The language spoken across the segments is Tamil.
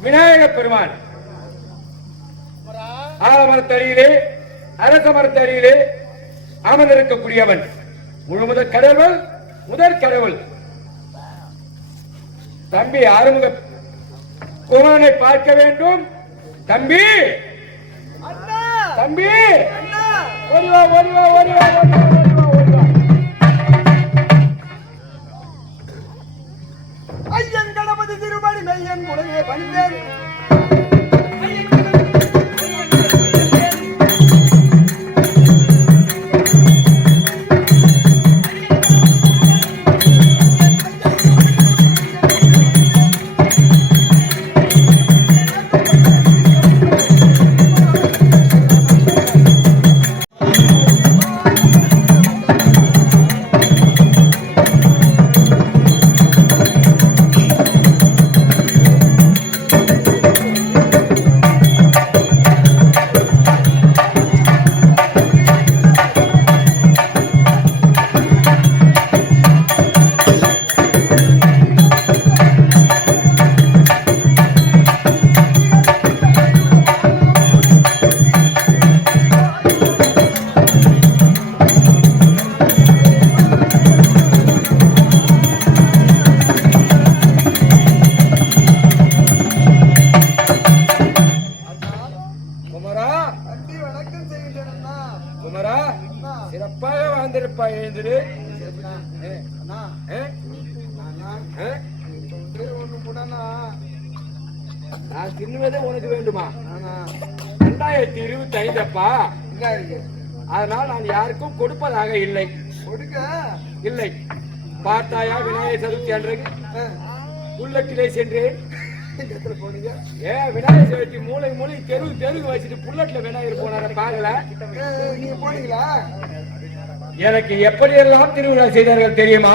விநாயக பெருமான் ஆலமரத்தடியிலே அரச மரத்தடியிலே அமர்ந்திருக்கக்கூடியவன் முழுமுதற் கடவுள் முதற் கடவுள். தம்பி ஆறுமுக குமரனை பார்க்க வேண்டும். தம்பி! தம்பி! ஓடிவா ஓடிவா ஓடிவா ஓடிவா குமரா சிறப்பாக வாழ்ந்திருப்பாய் எழுந்திரு. ஒண்ணு நான் தின்னுவதே உனக்கு வேண்டுமா? ரெண்டாயிரத்தி இருபத்தி ஐந்தப்பா இருக்கு அதனால் நான் யாருக்கும் கொடுப்பதாக இல்லை. கொடுக்க இல்லை. பார்த்தாயா விநாயகர் சதுர்த்தி அன்றைக்கு? உள்ளத்திலே சென்றேன். எங்க இடத்துல போனீங்க? ஏ விநாயகர் சதுர்த்தி மூளை மூளை தெரு தெருவு வச்சுட்டு புல்லட்ல விநாயகர் போனார? பாக்கல நீங்க போனீங்களா? எனக்கு எப்படியெல்லாம் திருவிழா செய்தார்கள் தெரியுமா?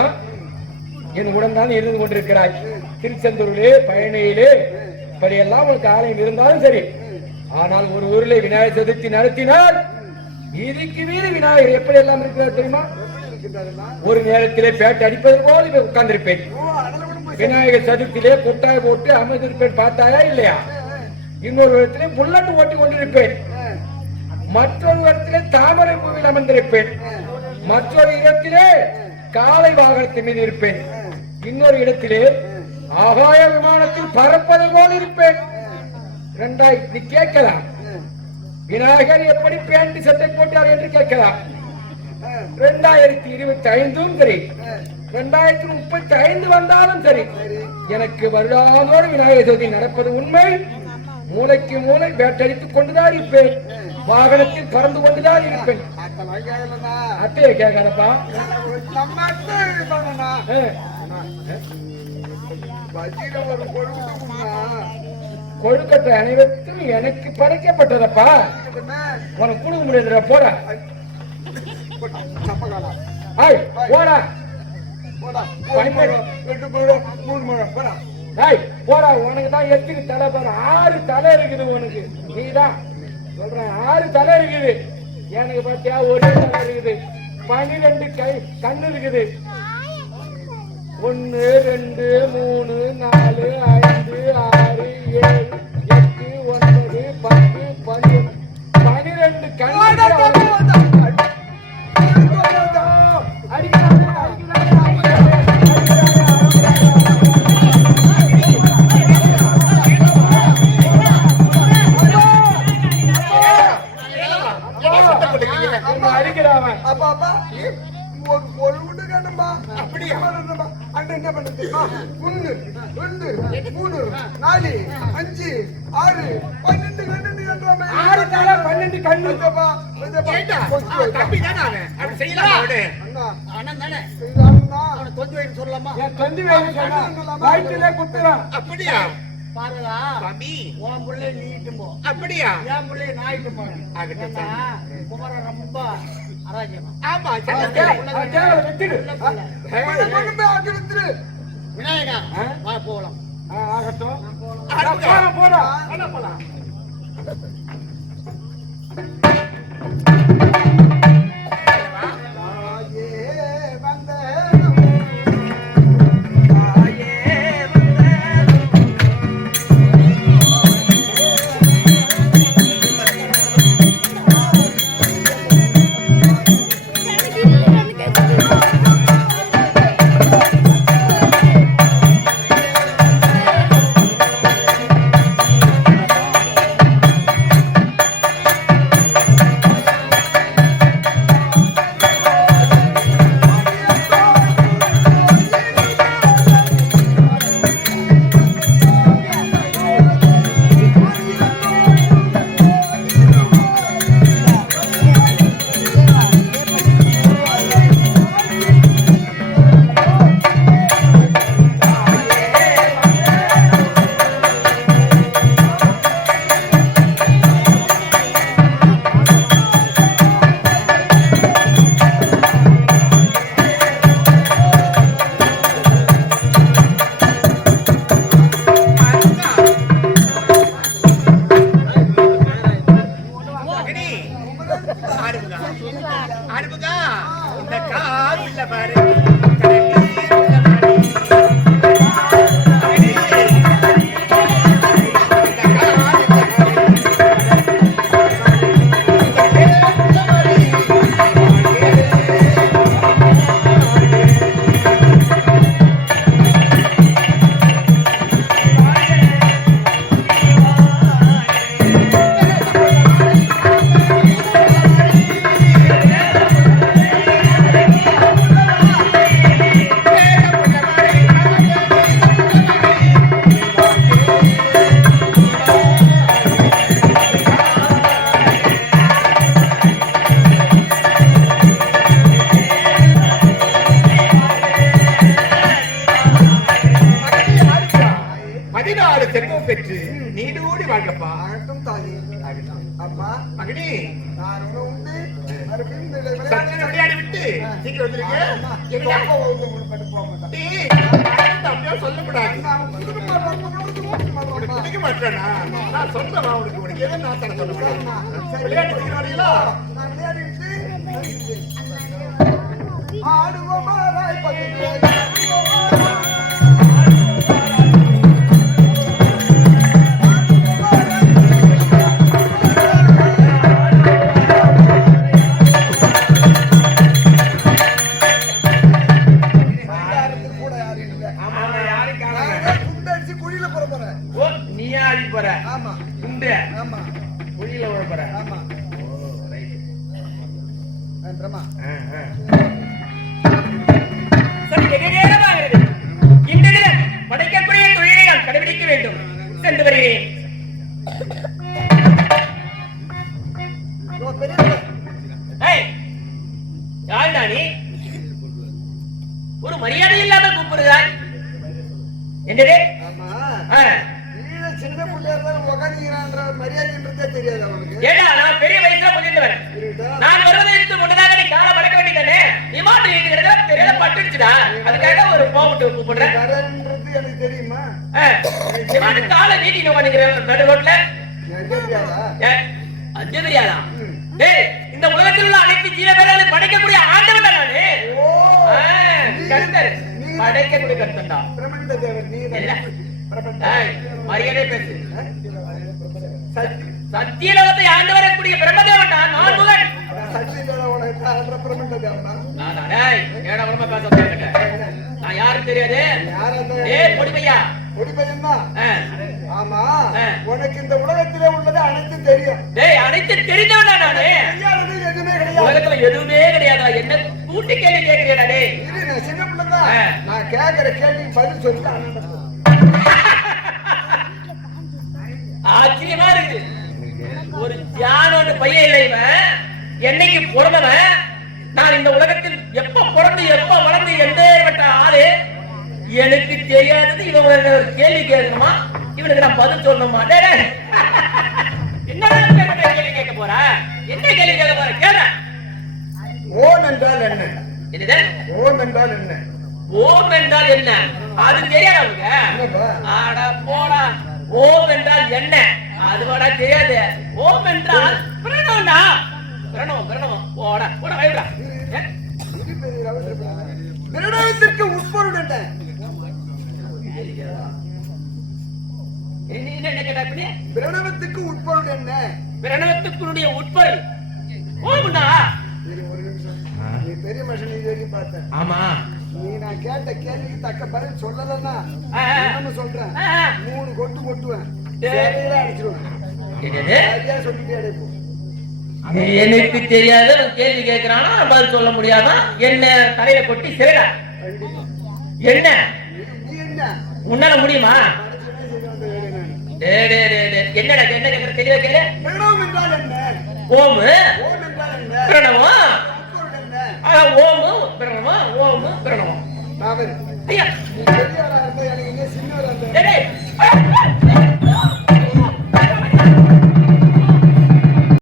என் உடன் தான் இருந்து கொண்டிருக்கிறாய். திருச்செந்தூரிலே பழனியிலே இப்படியெல்லாம் உனக்கு ஆலயம் இருந்தாலும் சரி. ஆனால் ஒரு ஊரிலே விநாயகர் சதுர்த்தி நடத்தினால் இதுக்கு மீறி விநாயகர் எப்படி எல்லாம் இருக்கிறார் தெரியுமா? ஒரு நேரத்திலே பேட்டை அடிப்பது போல் உட்கார்ந்திருப்பேன். விநாயகர் சதுர்த்தியிலே கொட்டாய் போட்டு அமைந்திருப்பேன் பார்த்தாயா இல்லையா? இன்னொரு இடத்திலே புல்லட்டு ஓட்டி கொண்டிருப்பேன். மற்றொரு இடத்திலே தாமரை பூவில் அமர்ந்திருப்பேன். மற்றொரு இடத்திலே காலை வாகனத்தின் மீது இருப்பேன். இன்னொரு இடத்திலே ஆகாய விமானத்தில் பறப்பது போல் இருப்பேன். இரண்டாய் நீ கேட்கலாம். விநாயகர் எப்படி பேண்ட் சட்டை போட்டார் என்று கேட்கலாம். இரண்டாயிரத்தி இருபத்தி ஐந்தும் சரி. இரண்டாயிரத்தி முப்பத்தி ஐந்து வந்தாலும் சரி எனக்கு வருடாதோடு விநாயகர் சதுர்த்தி நடப்பது உண்மை. மூளைக்கு மூளை வேட்டடித்துக் கொண்டுதான் இருப்பேன். வாகனத்தில் பறந்து கொண்டுதான் இருப்பேன். அத்தையை கொழுக்குண்ணா கொழுக்கட்டை அனைவருக்கும் எனக்கு படைக்கப்பட்டதப்பா. உனக்கு கொடுக்க முடியாதுடா போடா. போடா. போடா. உனக்கு தான் எத்தனை தலை பாரு. ஆறு தலை இருக்குது உனக்கு. நீதான். சொல்றேன். ஆறு தலை இருக்குது. எனக்கு பார்த்தியா ஒரே தலை இருக்குது. பன்னிரெண்டு கை கண்ணு இருக்குது. ஒன்னு ரெண்டு மூணு நாலு ஐந்து ஆறு ஏழு எட்டு ஒன்பது பத்து பன்னிரெண்டு பன்னிரெண்டு கண்ணு அஞ்சு ஆறு பன்னெண்டு ஆறு தலை பன்னெண்டு கண்ணு. தம்பி தானே அவன்? அப்படி செய்யலாம் அவனு? அண்ணா. அண்ணன் தானே? செய்யலாம்னா அவனை வைன்னு சொல்லலாமா? என் தொந்தி வேணும் சொன்னா? வயிற்றுல குத்துறான். அப்படியா? பாருடா சாமி. உன் புள்ளை நீ போ. அப்படியா? என் புள்ளைய நான் இட்டும் போறேன். குமரன் ரொம்ப அராஜகம். ஆமா விநாயகா? வா போலாம். போறோம் போறோம் தாயே பதினாறு செல்வம் பெற்று நீடோடி வாழ்க்கப்பா ஆகட்டும் தாயி. அப்பா. மகனே. நான் உண்டு? மறுபடியும் விளையாடி விட்டு சீக்கிரம் வந்துருங்க. அம்மா, என்னடா? அப்பா வந்து உங்களுக்கு பண்ணி போக மாட்டான். டேய், நான் அப்படியே சொல்லக்கூடாது. உனக்கு பிடிக்க மாட்டேனா? நான் சொல்றேன் உனக்கு உனக்கு எதை நான் தர சொல்ல விளையாட்டு ஆடி போற. ஆமா. ஆமா. குழியில போற. ஆமா. இந்த படைக்கக்கூடிய தொழிலை நான் கடைபிடிக்க வேண்டும். சென்று வருகிறேன். ஒரு மரியாதை இல்லாம கூப்பிடுகிறாய் கீழே சின்ன பிள்ளையா இருந்தாலும் உக்காந்துக்கிறான்ற மரியாதைன்றதே தெரியாது அவனுக்கு. ஏடா நான் பெரிய வயசுல புரியுதா? நான் வருவதற்கு முன்னதாக நீ காலை மடக்க வேண்டியதானே? நீ மாட்டு தெரியல பட்டுச்சுடா அதுக்காக ஒரு போகட்டு கூப்பிடுறேன். வரேன்றது எனக்கு தெரியுமா? ஆ, நீ மாட்டு காலை நீட்டிட்டு உட்காந்துக்கிற நடு ரோட்ல? எனக்கு தெரியாதா? ஏய், அது தெரியாதா? ம். டேய் இந்த உலகத்தில் உள்ள அனைத்து ஜீவன்களையும் படைக்கக்கூடிய ஆண்டவன் தான் நானு. கர்த்தர். படைக்கக்கூடிய கர்த்தன்டா பிரபஞ்ச தேவன் நீ மரியாதை பேசு. சத்தியலோகத்தை ஆண்டு வரக்கூடிய பிரம்மதேவன்டா நான் தேவனா நானா, யாரும் தெரியாது யார் அந்த ஏய் பொடி பையா கொடி பையன் தான் ஆ, ஆமா. உனக்கு இந்த உலகத்திலே உள்ளது அனைத்தும் தெரியும். டேய் அனைத்து தெரிஞ்சவன் நானு? எதுவுமே கிடையாது. உலகத்துல எதுவுமே கிடையாதா? என்ன கூட்டி கேள்வி கேட்கிறீடா டேய்? நான் சின்ன பிள்ளை தான். நான் கேட்கிற கேள்விக்கு பதில் சொல்லி ஆச்சரியமா இருக்கு ஒரு ஜானோட பையன் இல்லை இவன். என்னைக்கு பிறந்தவன்? நான் இந்த உலகத்தில் எப்ப பிறந்து எப்ப வளர்ந்து எந்த ஆளு? எனக்கு தெரியாதது இவன் ஒரு கேள்வி கேட்கணுமா? இவனுக்கு நான் பதில் சொல்லணுமா. என்ன கேள்வி கேட்க போற? என்ன கேள்வி கேட்க போற? கேள. ஓம் என்றால் என்ன? என்னது? ஓம் என்றால் என்ன? ஓம் என்றால் என்ன? அது தெரியாதா உனக்கு? என்னப்பா? ஆட போடா. ஓம் என்றால் என்ன? அது வாடா தெரியாது. ஓம் என்றால் பிரணவம்டா. பிரணவம் பிரணவம். போடா போடா வைடா. இது. பிரணவத்திற்கு உட்பொருள் என்ன? கேட்டா பிரணவத்துக்கு உட்பொருள் என்ன? பிரணவத்துக்குடைய உட்பொருள். ஓம்டா இரு, ஒரு நிமிஷம். நீ பெரிய மனுஷன் நீ வரைக்கும் பார்த்த. ஆமா. நீ நான் கேட்ட கேள்விக்கு தக்க பதில் சொல்லலன்னா. நான் சொல்றேன்? மூணு கொட்டு கொட்டுவேன். அடிச்சிருவேன். சொல்லிட்டே அடைப்போம் எனக்கு தெரியாத கேள்வி கேட்கிறானா பதில் சொல்ல முடியாதான் என்ன? தலையில கொட்டி சிறடா. என்ன? என்ன? உன்னால முடியுமா. என்னடா என்ன தெளிவா கேளு. என்ன? ஓமு. என்ன? பிரணவம். என்ன? ஓமு. ஓம் பிரணவம். ஐயா. நீ பெரியவரா இருந்தா? எனக்கு